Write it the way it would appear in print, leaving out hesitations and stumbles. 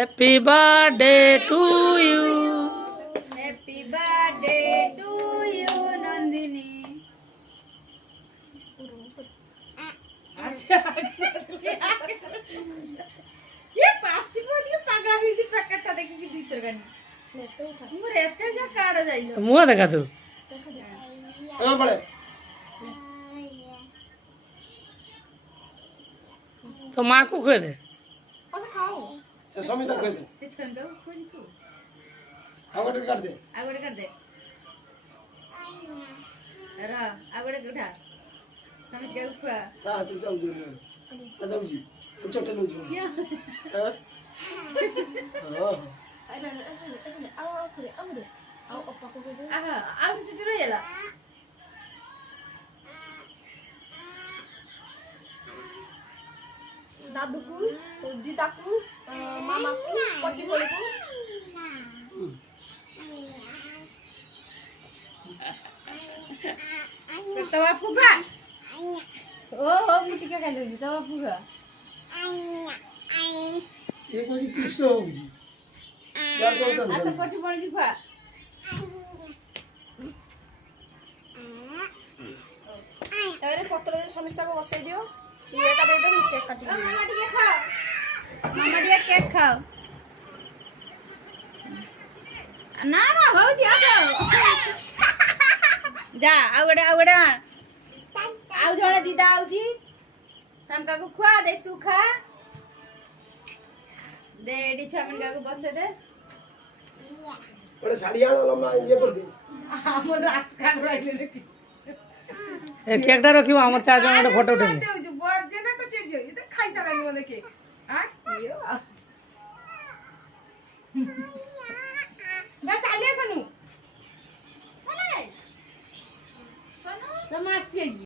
Happy birthday to you. Happy birthday to you Nandini. যে পাশি পড়ি পাগলা হইছি প্যাকেটটা দেখি কি দিতে গানি মোর এতে যা কাড়া যাইলো মুয়া দেখা তো আমার পড়ে তো মা কো কই দে ওসে খাও এ সমিতা কই দে সে ছন্দ কোন কো আগটা কাট দে আগড়ে কর দে রা আগড়ে উঠা সমিত কে উঠা তা তুই যাও জি না যাও জি চটে লো জি হ্যাঁ আহা আউ কিছু রই এলা দাদুকু দিদাকু মামাকু কচি বলেকু তবা ফুগা ও মুটিকা খাইলো তবা ফুগা ये कोई कृष्ण होगी यार को तो আতো কটি পড়ি ফুগা এবারে পত্রে সমিস্তাকে বসাই দিও ইয়েটা দিয়ে দাও কেক কাটি দিও মামা টিকে খাও মামা টিকে কেক খাও না না হউজি আসো যা আউড়ে আউ জଣେ দিদা আউজি samkaକୁ ଖୁଆ ଦେ ତୁ ଖା दे एडी छमन काको बसे दे बड़े साड़ी आलो लम्मा ये कर दे हमर रात काट राइले देखि এ কেকটা রাখিব আমার চারজন একটা ফটো উঠে নে जो बड़ दे ना कते जो ये तो खाई चला बोले के हां